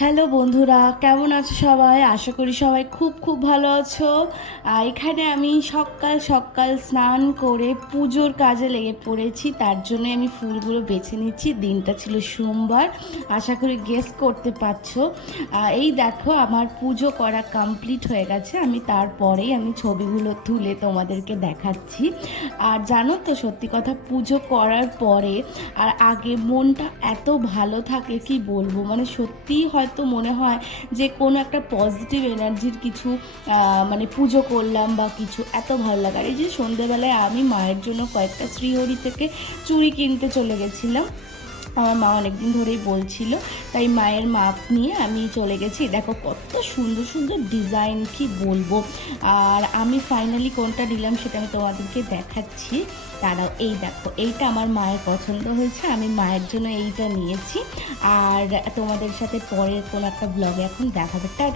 Hello বন্ধুরা, কেমন আছো সবাই? আশা করি সবাই খুব খুব ভালো আছো। এখানে আমি সকাল সকাল স্নান করে পুজোর কাজে লেগে পড়েছি। তার জন্য আমি ফুলগুলো বেছে নিচ্ছি। দিনটা ছিল সোমবার, আশা করি গেস করতে পারছো। এই দেখো, আমার পুজো করা কমপ্লিট হয়ে গেছে। তারপরেই আমি ছবিগুলো তুলে তোমাদেরকে দেখাচ্ছি। আর জানো তো, সত্যি কথা, পুজো করার পরে আর আগে মনটা এত ভালো থাকে, কি বলবো। মানে সত্যিই হয়তো মনে হয় যে কোনো একটা পজিটিভ এনার্জির কিছু মানে পুজো করলাম বা কিছু, এত ভালো লাগে। আর এই যে সন্ধেবেলায় আমি মায়ের জন্য কয়েকটা শ্রীহরি থেকে চুড়ি কিনতে চলে গেছিলাম। আমার মা অনেকদিন ধরেই বলছিল, তাই মায়ের মাপ নিয়ে আমি চলে গেছি। দেখো কত সুন্দর সুন্দর ডিজাইন, কি বলবো। আর আমি ফাইনালি কোনটা নিলাম সেটা আমি তোমাদেরকে দেখাচ্ছি। তারাও, এই দেখো, এইটা আমার মায়ের পছন্দ হয়েছে, আমি মায়ের জন্য এইটা নিয়েছি। আর তোমাদের সাথে পরের কোনো একটা ব্লগে এখন দেখাবে। টাটা।